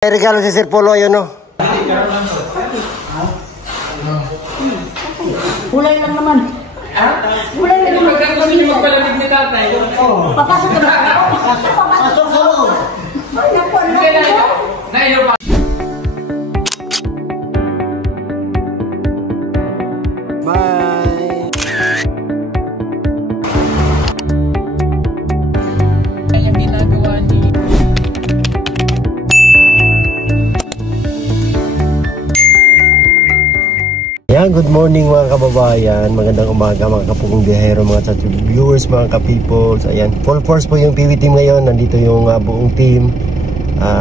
May regalo si Sir Polo yun, no? Kulay lang naman. Kulay lang naman. Magpalamig ni tatay. Papasok ka ba? Papasok sa loob. Ay, naku, Nayo pa. Bye! Yung ginagawa ni... Yan, good morning mga kababayan. Magandang umaga mga kapugong biyahero, mga chat viewers, mga ka-peoples. Ayan, full force po yung PV team ngayon. Nandito yung buong team.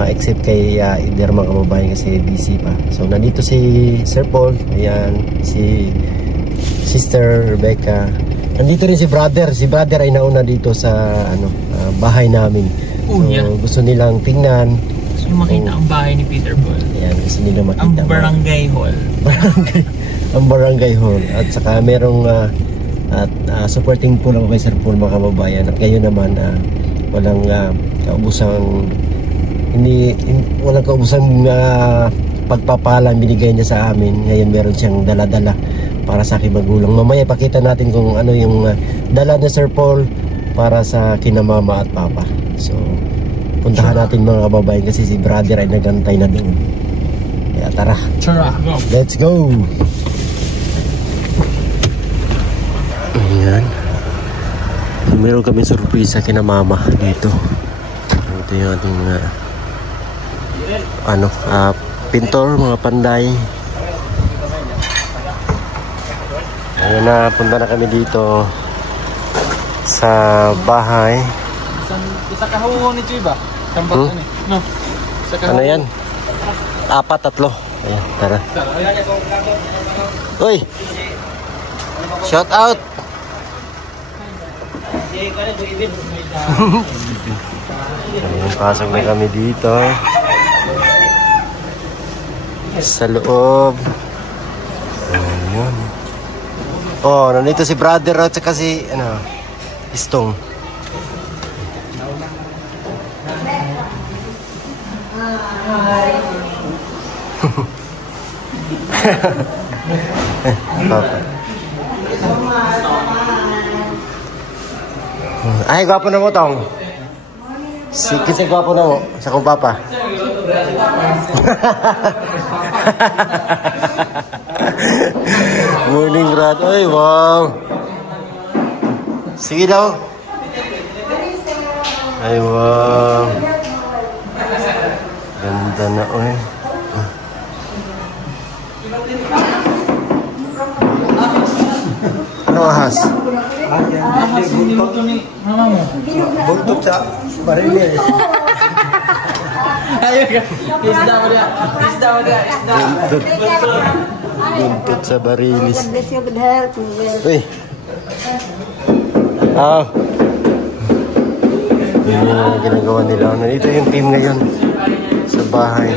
Except kay Ider mga kababayan kasi busy pa. So nandito si Sir Paul. Ayan, si Sister Rebecca. Nandito rin si brother. Si brother ay nauna dito sa bahay namin. So gusto nilang tingnan. Gusto makita ang bahay ni Peter Paul. Ayan, gusto nilang makita. Ang barangay hall. Ang barangay hall. At saka merong supporting po lang kay Sir Paul mga kababayan. At ngayon naman walang kaubusang walang kaubusang pagpapala binigay niya sa amin. Ngayon meron siyang dala-dala para sa aking magulang. Mamaya pakita natin kung ano yung dala ni Sir Paul para sa kina mama at papa. So puntahan natin mga kababayan kasi si brother ay nagantay na doon. Kaya tara. Let's go. Ayan. Meron kami surpresa kina mama dito. Ito yung ating pintor, mga panday. Ayan na, punta na kami dito sa bahay. Isa kahuho ni Chuy ba? Sambat no. Ano yan? 4, 3. Ayan, tara. Uy! Shout out! Ayan, pasok na kami dito sa loob. Ayan. Oh, nandito si brother at saka si Istong. Ay, gwapo na mo tong. Kasi gwapo na mo sa kong papa. Morning rat. Ay, wow. Sige daw. Ay, wow. Ganda na, oy. Ano ahas? Ahas yung niluto ni mama mo. Buntot sa barilis. Ayun ka. Isda mo dia. Buntot sa barilis. God bless you, good health. Uy. Yun yung ginagawa nila. Ito yung team ngayon sa bahay.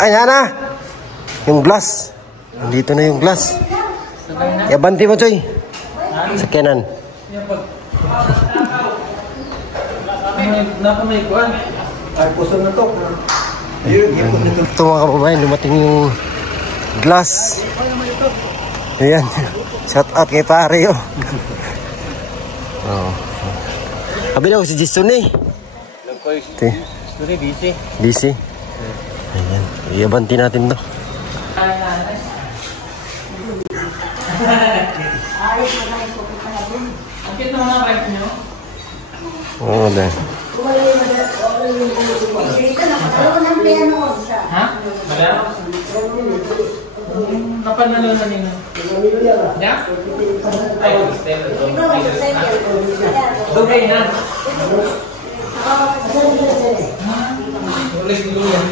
Ay, Hana! Yung glass. Nandito na yung glass. Yabanti mo, Choy. Sa Kenan. Napamaykuan. Ay, puso na to. Ito mga kababayan, lumating yung glass. Ayan. Shout out kay pare, oh. Kabila ko si Jason eh. Busy. Ayan. Iabanti natin to. Ang cute naman ang wife niyo. Oo, dahil. Ha? Malaro? Napanalo na nila. Ya? Ay, Dugay na. Ulit dulu yan.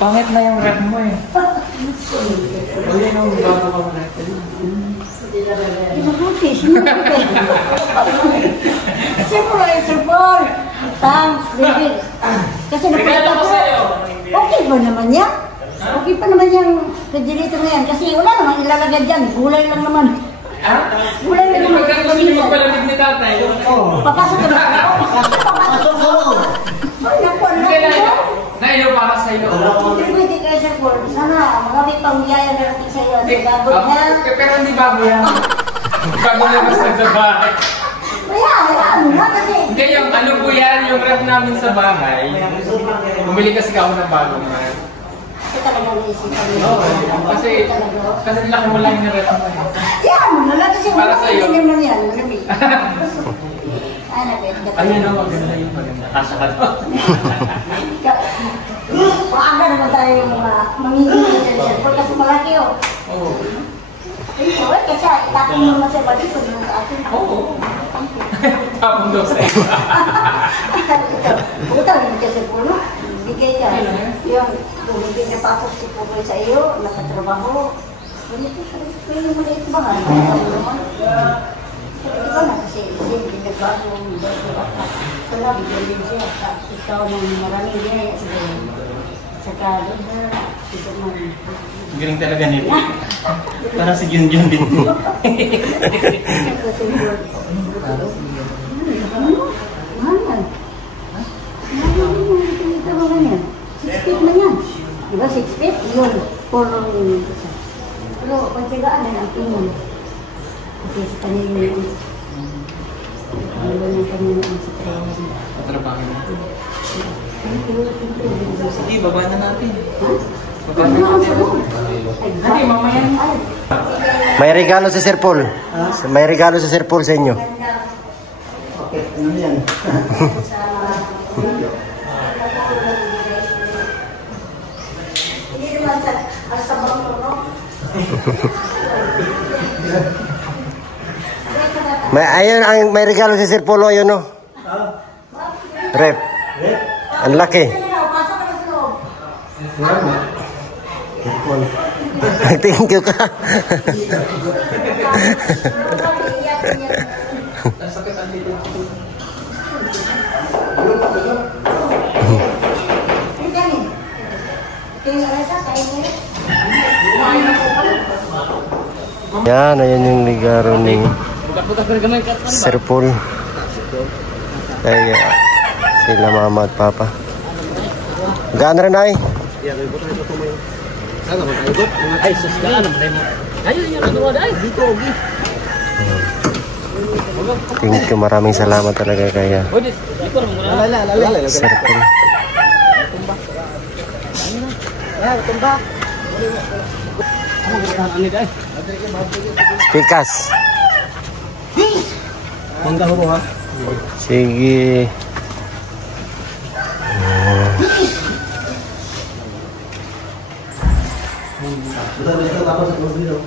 Pangit na yung rep mo eh. Uli na yung bago pa mo natin. Sir Paul. Thanks, David. Kasi napalita ko. Okay ba naman yan? Okay pa naman yung refrigerator na yan. Kasi wala namang ilalagay dyan. Gulay lang naman. Gulay lang naman. Gusto niyo magpalamig ni tatay? Papasok ka na. Papasok sa loob. Ay, naku, ano na. Naiyo para sa iyo. Hindi kayo, Sir Paul. Sana marami pang biyaya na natin sa iyo. Gabot na. Pero hindi bago yan. Bago na mas sa bahay. Kaya, ano na kasi. Hindi, yung ano po yan, yung ref namin sa bahay. Bumili kasi ako ng bagong ref. Kasi talaga naisipan niyo. Kasi laki mo lang yung ref mo. Yan, wala kasi. Para sa iyo. Hindi naman yan, malamig. Ay, nabit. Ano yun ang maganda yung maganda? Kasya ka to. Maaga naman tayo yung mga mangingin sa Sir Paul kasi malaki o. Oo. Ayun, kasi itapon mo naman sa balik ko yung atin. Oo. Tapon daw sa iyo. Utang naman kasi po, no? Bigay ka. Yung bumigay na pasok si Pupoy sa iyo, nakatrabaho. Ganito sa yung maliit ba nga? Ikaw na kasi binagbago mo. Wala, bigyan din siya. Ikaw ng maraming biyaya siguro. Saka doon na, ito man. Galing talaga nito. Para si Junjun din. Mahal. Ito ba ganyan? 6 feet man yan. Diba 6 feet? Yun. Puro yun. Pero pagsagaan na ang tingin. Kasi sa kanina yun. Ano yung kanina ang sa trabaho. Patrabaho na. Sige, baba na natin. Hindi, mamaya. May regalo si Sir Paul. May regalo si Sir Paul sa inyo. Okay, ano yan? Hindi naman sa bangko, no? May regalo si Sir Paul, ayun no. Rep. Ang laki. Pasok ka na sa loob. Thank you ka. Yan, ayan yung ligaro ni Sir Paul. Kaya sila mama at papa. Gaan rin ay. Ay, sus ka. Ano mo? Ayun, yun. Ano mo? Ay, dito. Thank you, maraming salamat talaga kaya Sir Paul. Pikas. Mangga ho ha? Sige. Betul tapos sa loob dito.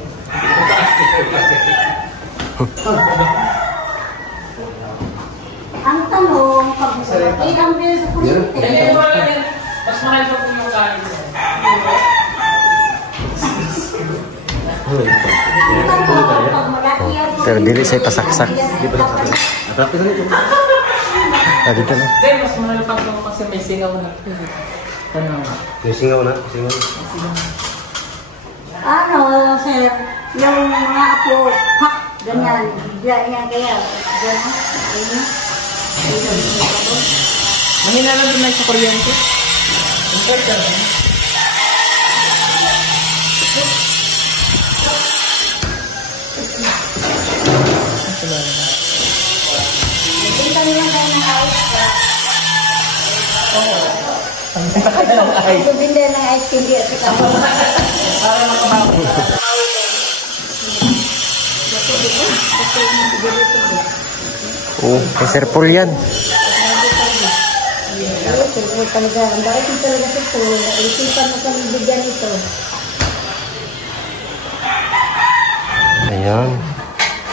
Ang tanong, ilang beses sa kuryente? Mas mahal pa po yung kain. Pero dili say pasaksak. Tadi kan. Hindi, mas mahal pa po kasi may singaw na. Ano? May singaw na, singaw. Ano, sir, yung mga apo, hak, ganyan, ganyan kaya, ganyan, ganyan. Mahina lang din sa kuryente. Nagpunta nilang tayo ng ice cream. Bibili ng ice cream diya sa kamo. Oh, kay Sir Paul yan. Talaga, ang bakit yung talaga ito, isipan mo kami bigyan ito. Ayan.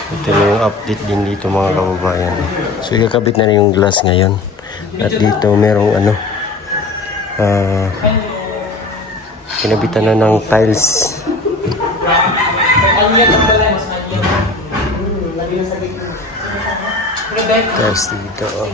Ito na yung update din dito mga kababayan. So ikakabit na rin yung glass ngayon. At dito merong ano, kinabitan na ng tiles. Tiles dito. Oh.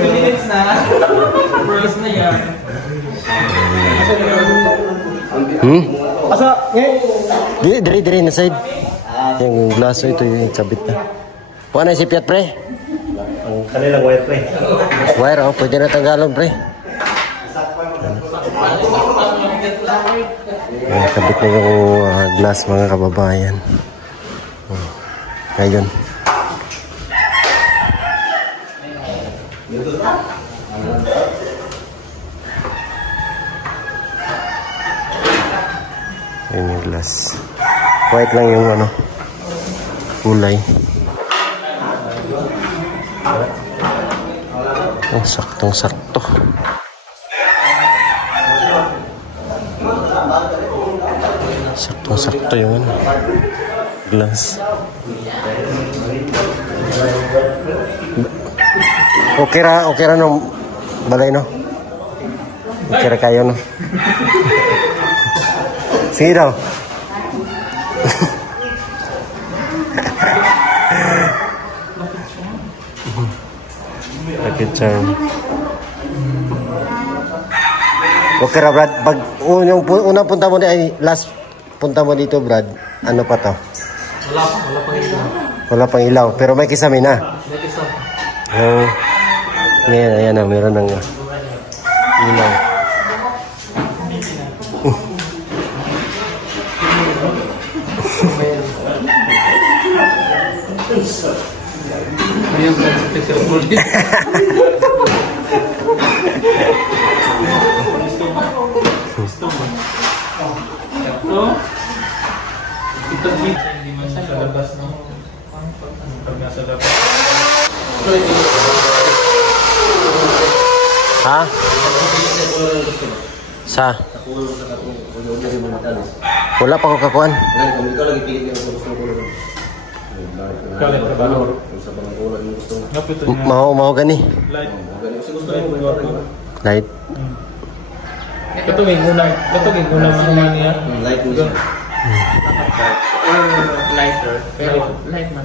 Minutes na. First na yan. Asa? Diri na side. Yung glaso ito yung sabit na. Kuha na si Piat, pre. Ang kanilang wire pre. Wire, oh. Pwede na tanggalon, pre. Kabit na yung glass, mga kababayan. Ngayon. Ayan yung glass. White lang yung ano, kulay. Oh, saktong-sakto. Saktong-sakto yung ano, glass. Okay ra no balay no. Okay ra kayo no. Sige daw. Okay, charm. Okay ra, Brad. Pag unang punta mo ay last punta mo dito, Brad. Ano pa to? Wala pang ilaw. Wala pang ilaw, pero may kisame na. May kisame. Ngayon, ayan na, meron ng ilaw. Ayun, picture full. Ito hindi man sa labas no. Pag nasa labas. Ha? Sa? Wala pa ko kakuan. Ikaw lagi pilih yang gusto ko. Kalit ka ba? Napit niya. Mau gani. Light. Light. Katuging una man niya. Light mo. Or lighter. Pero light man.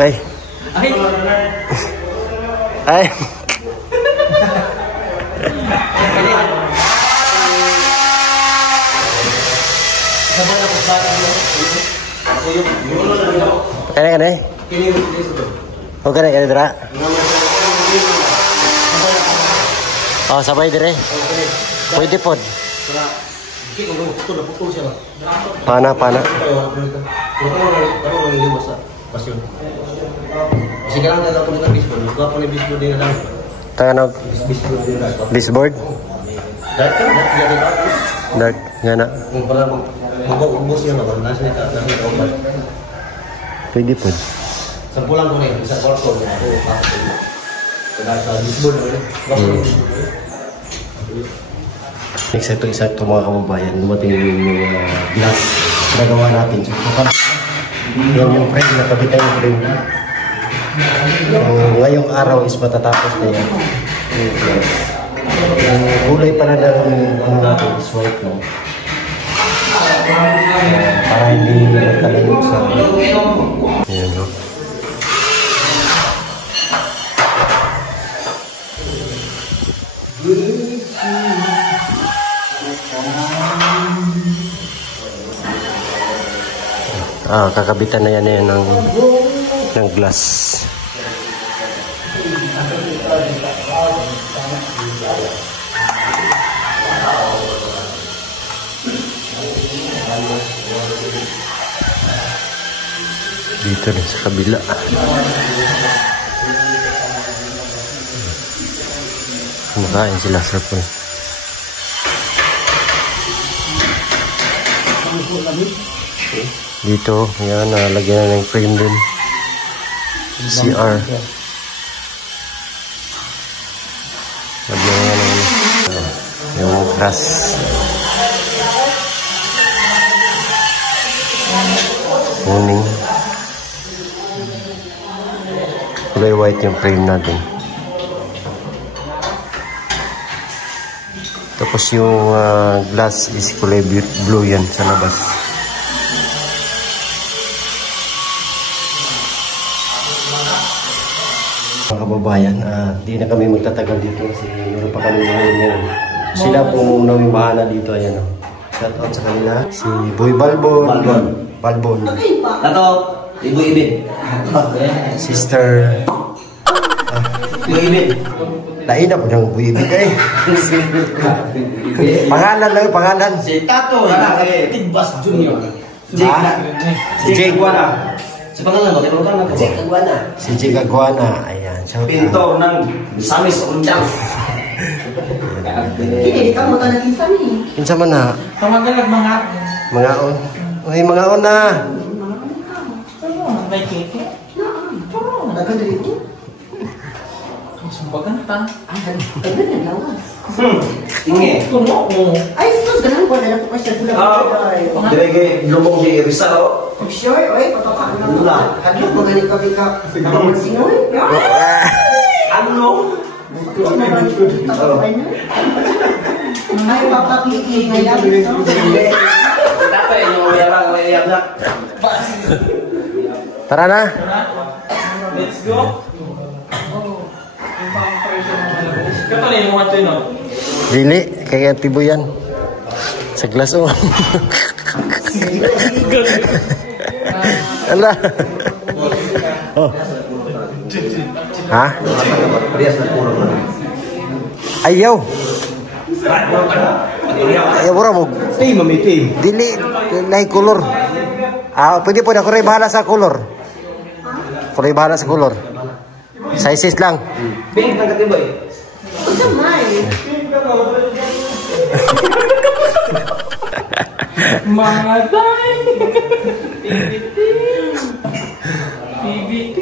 Ay. Ay. Kani. Okay na dira. Oh, sabay dire. Pwede pod. Pana. Sige lang na ako ng bisboard. Kuha ko ng bisboard din lang. Tagalog. Bisboard din lang. Bisboard. Dark kan? Dark nga na. Kung pala mag-ubos yun ako. Nasa na obat. Pwede pod. Sampulan ko na yun. Sa kwarto. Ako kapatid. Kaya sa bisboard na yun. Eksakto mga kababayan. Dumating yung glass. Nagawa natin. Yan yung frame. Nakabit yung frame. Ngayong araw is matatapos na yan. Yung gulay pala ng ano natin is white lang. Para hindi magkalayog sa ayan o. Kakabitan na yan ng glass. Dito rin sa kabila. Kumakain sila Sir Paul. Dito, yan, nalagyan na ng frame din. CR. Lagyan na ng yung grass. Morning. Kulay white yung frame natin. Tapos yung glass is kulay blue yan sa labas. Mga kababayan, di na kami magtatagal dito kasi meron pa kami ngayon. Sila po muna yung bahala dito. Ayan, shout out sa kanila. Si Boy Balbon. Balbon. Tato, Ibu Ibin. Sister. Ibu Ibin. Lain ako ng Boy Ibin eh. Pangalan lang, pangalan. Si Tato, Tigbas Junior. Si Jake Guana. Si pangalan ko, tinurutan ako. Jake Guana. Si Jake Aguana. Ayan, shout out. Pintor ng Samis Unjang. Hindi ka mo natin sa ni. Kinsa man na? Tamagal mga Mga on. Uy, mga on na. may keke. Nagkadrito. Sumbagan ta. Ano na lawas? Tingi. Tumo mo. Ay, sus, ganun ko na lang pa siya pula. Direge, lumong si Rizal. Sure, oy, patokaan na Wala. Hadlok mo ganito ka. Kapag sinoy. Ano? Ay, papakiki na labis. Tato, yung yarang may anak. Tara na. Let's go. Kato na yung mga ito, no? Dili, kaya tibo yan. Sa glass o. Ala. Oh. Ha? Ayaw. Ayaw mo ramog. Dili, naik color. Pwede po na kuray bahala sa color. Kuray bahala sa color. Sizes lang. Pink na katibay. Samay. Mga day! PBT!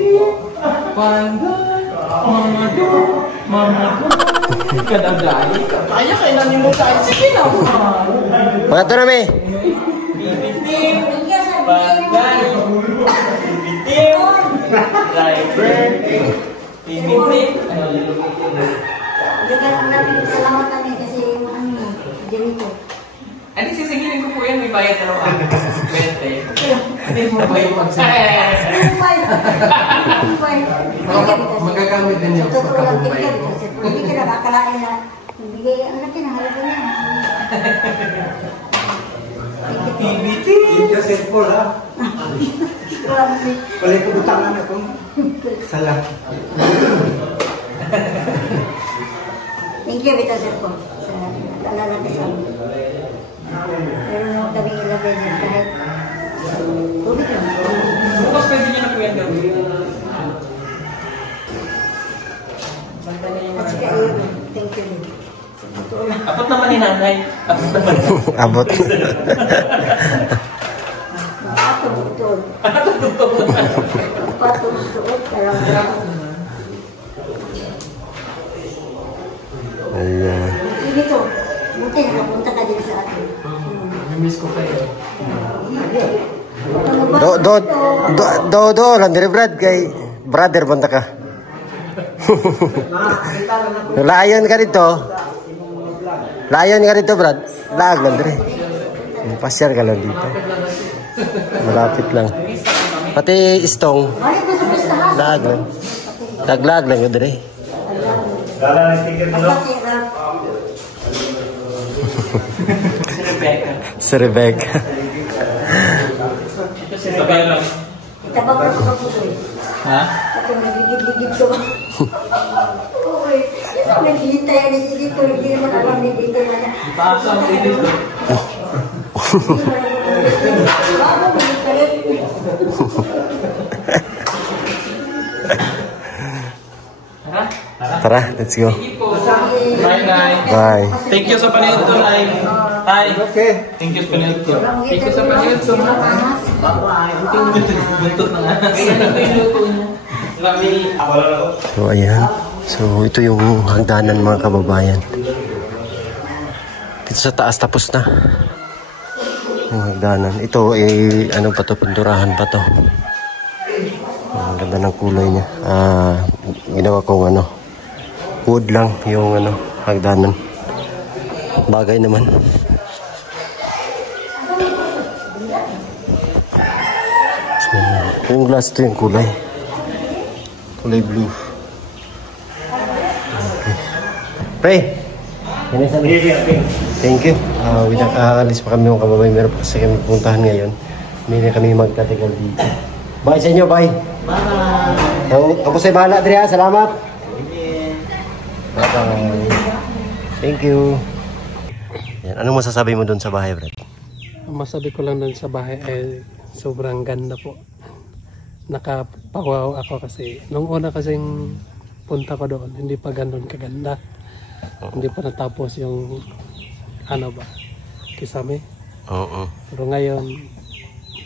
Panday! Mga do! Mga do! Kadagay! Kaya kailan mo tayo? Sige na! Mga ito na may. PBT! Panday! PBT! Driver! PBT! Salamat kami kasi ano, ganito. Ano sisingilin ko po yan? May bayad na lang ako. 20. Hindi mo bayad magagamit din yun. Totoo lang, tingnan ko. Hindi ka nakakalain na bigay ang natin, halaga niya. PBT! Yung set po ha. Grabe. Palay ko butangan ako. Salah. Thank you, Vita Sir po. Sa naalala ka sa amin. Meron ako kami ilagay niya kahit tubig lang. Bukas pwede niyo na po yan gawin. At saka yun, thank you din. Abot naman ni nanay. Abot naman. Abot. Patong-tog. Patong-tog. Parang Ayan. Hindi to. Buti nakapunta ka din sa atin. Namiss ko kayo. Do, Landry Brad, kay brother punta ka. Layon ka dito. Layon ka dito, Brad. Lag, Landry. Pasyar ka lang dito. Malapit lang. Pati istong. Balik na sa pistahan. Lag lang. Lag lang yun, Dre. Si Rebecca. Si Rebecca. Ito si Rebecca. Itabag na sa kaputoy. Ha? Ako nagigib-ligib sa mga. Okay. Ito naghihintay na si Dito. Hindi naman alam ni Dito na na. Ipasa ang edit. Bago magkalit. Tara, let's go. Bye, Nay. Bye. Thank you sa panood to, Nay. Tay. Okay. Thank you sa panood to. Thank you sa panood to. Buntot na nga. So ayan. So ito yung hagdanan mga kababayan. Dito sa taas tapos na. Yung hagdanan. Ito ano pa to, pinturahan pa to. Ang ganda ng kulay niya. Ginawa kong wood lang yung hagdanan. Bagay naman. So, yung glass to yung kulay. Kulay blue. Okay. Pre! Thank you. Aalis pa kami mga kababayan. Meron pa kasi kami puntahan ngayon. Hindi na kami magtatigal dito. Bye sa inyo, bye! Bye! Ako sa'yo bahala, Adria. Salamat! Bye-bye! Thank you! Yan. Anong masasabi mo doon sa bahay, Brad? Ang masabi ko lang doon sa bahay ay sobrang ganda po. Nakapawaw ako kasi nung una kasing punta ko doon, hindi pa ganun kaganda. Hindi pa natapos yung kisame. Oo. Pero ngayon,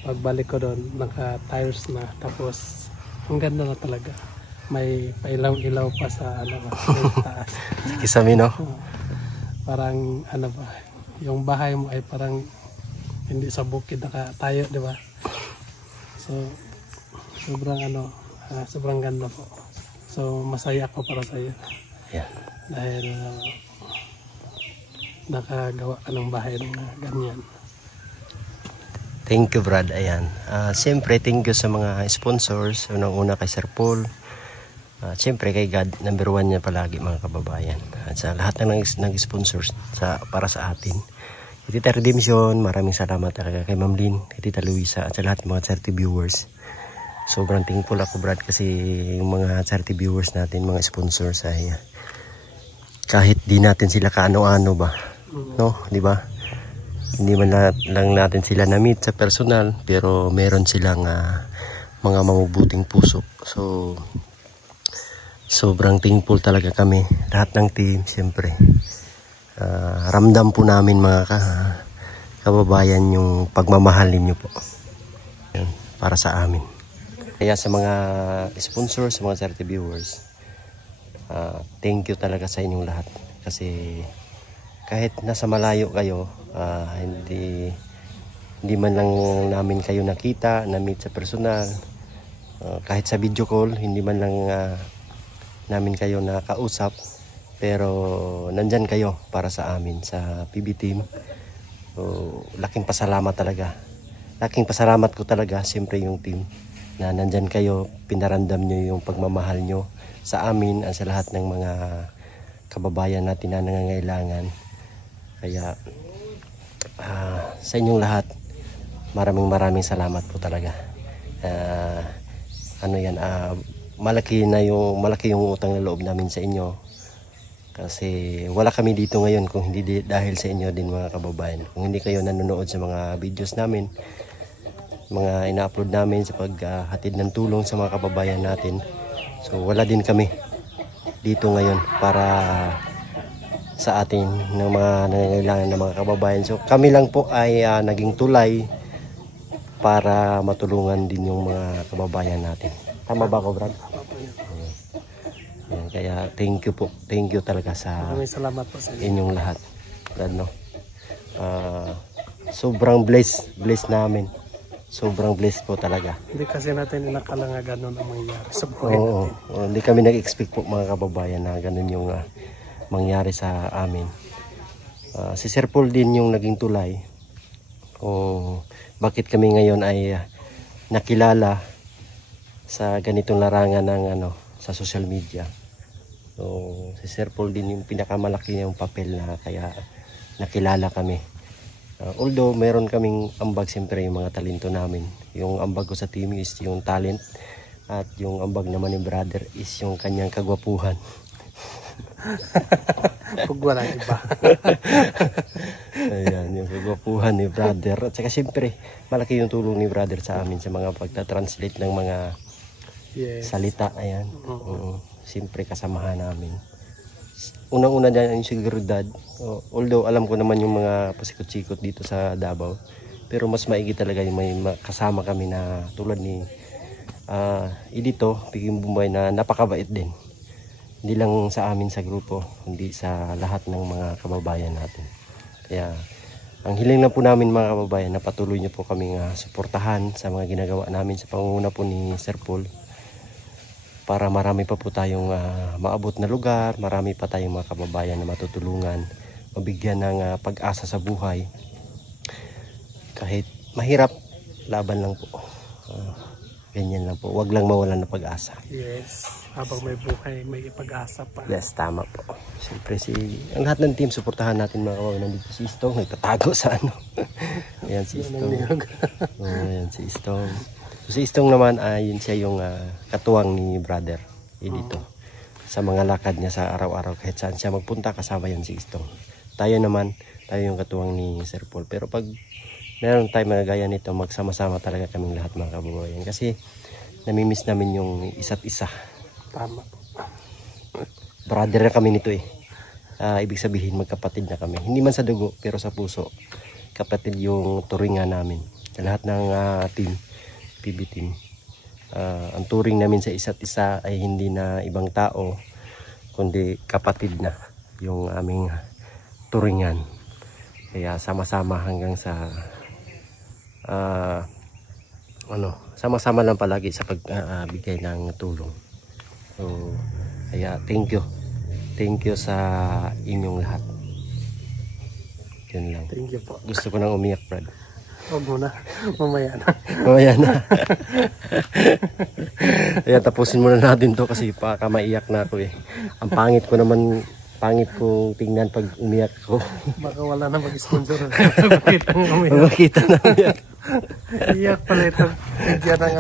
pagbalik ko doon, naka-tiles na. Tapos, ang ganda na talaga. May pailaw-ilaw pa sa taas. Kisame, no? Parang yung bahay mo ay parang hindi sa bukid nakatayo, di ba? So, sobrang ganda po. So, masaya ako para sa iyo. Yeah. Dahil nakagawa ka ng bahay na ganyan. Thank you, Brad. Ayan. Siyempre, thank you sa mga sponsors. Unang-una kay Sir Paul. Siyempre, kay God, number 1 niya palagi mga kababayan. At sa lahat ng nag-sponsors para sa atin. Kay Tita Redemption, maraming salamat talaga kay Ma'am Lynn, kay Tita Luisa, at sa lahat ng mga charity viewers. Sobrang thankful ako, Brad, kasi yung mga charity viewers natin, mga sponsors ay kahit di natin sila kaano-ano ba, no? Di ba? Hindi man lang natin sila na-meet sa personal, pero meron silang mga mabubuting puso. So, sobrang thankful talaga kami, lahat ng team, siyempre. Ramdam po namin mga kababayan yung pagmamahal ninyo po. Yan, para sa amin. Kaya sa mga sponsors, sa mga charity viewers, thank you talaga sa inyong lahat. Kasi kahit nasa malayo kayo, hindi man lang namin kayo nakita, na-meet sa personal, kahit sa video call, hindi man lang namin kayo nakausap, pero nandyan kayo para sa amin, sa PB team. So, laking pasalamat talaga. Laking pasalamat ko talaga, siyempre yung team, na nandyan kayo, pinaramdam nyo yung pagmamahal nyo sa amin at sa lahat ng mga kababayan natin na nangangailangan. Kaya sa inyong lahat, maraming salamat po talaga. Malaki yung utang na loob namin sa inyo. Kasi wala kami dito ngayon kung hindi dahil sa inyo din mga kababayan. Kung hindi kayo nanonood sa mga videos namin, mga ina-upload namin sa paghatid ng tulong sa mga kababayan natin. So wala din kami dito ngayon para sa atin ng mga nangangailangan ng mga kababayan. So kami lang po ay naging tulay para matulungan din yung mga kababayan natin. Tama ba ako, Brad? Kaya thank you po. Thank you talaga sa Salamat po sa inyong lahat. Sobrang blessed namin. Sobrang blessed po talaga. Hindi kasi natin inakala nga ganun ang mangyayari sa buhay natin. Hindi kami nag-expect po mga kababayan na ganun yung mangyari sa amin. Si Sir Paul din yung naging tulay. Bakit kami ngayon ay nakilala sa ganitong larangan ng sa social media. So si Sir Paul din yung pinakamalaki yung papel na kaya nakilala kami. Although mayroon kaming ambag, siyempre yung mga talento namin. Yung ambag ko sa team is yung talent, at yung ambag naman ni brother is yung kanyang kagwapuhan. Pag walang iba. Ayan, yung kagwapuhan ni brother. At saka siyempre, malaki yung tulong ni brother sa amin sa mga pagta-translate ng mga salita. Ayan. Siyempre kasamahan namin. Unang-una dyan yung seguridad. Although alam ko naman yung mga pasikot-sikot dito sa Davao. Pero mas maigi talaga yung may kasama kami na tulad ni Idito, Piging Bombay na napakabait din. Hindi lang sa amin sa grupo, hindi sa lahat ng mga kababayan natin. Kaya ang hiling na po namin mga kababayan na patuloy niyo po kaming suportahan sa mga ginagawa namin sa pangunguna po ni Sir Paul. Para marami pa po tayong maabot na lugar, marami pa tayong mga kababayan na matutulungan, mabigyan ng pag-asa sa buhay. Kahit mahirap, laban lang po. Ganyan lang po. Huwag lang mawalan ng pag-asa. Yes. Habang may buhay, may pag-asa pa. Yes, tama po. Siyempre ang lahat ng team, suportahan natin mga kawawa. Nandito si Istong, nagtatago sa ano. Ayan si Istong. Ayan si Istong. So, si Istong naman, yun siya yung katuwang ni brother. Dito. Sa mga lakad niya sa araw-araw. Kahit saan siya magpunta, kasama yan si Istong. Tayo naman, tayo yung katuwang ni Sir Paul. Pero pag meron tayo mga gaya nito, magsama-sama talaga kaming lahat mga kababayan. Kasi namimiss namin yung isa't isa. Tama. Brother na kami nito eh. Ibig sabihin magkapatid na kami. Hindi man sa dugo, pero sa puso. Kapatid yung turingan namin. Sa lahat ng team, PB team. Ang turing namin sa isa't isa ay hindi na ibang tao, kundi kapatid na yung aming turingan. Kaya sama-sama hanggang sa sama-sama lang palagi sa pagbigay ng tulong. So, kaya thank you sa inyong lahat. Yun lang. Thank you po. Gusto ko nang umiyak, Brad. Huwag muna. Mamaya na. Mamaya na. Kaya tapusin muna natin to kasi baka maiyak na ako eh. Ang pangit ko tingnan pag umiyak ko. Baka wala na mag-sponsor. Makita na umiyak. Iyak pala ito. Bigyan ng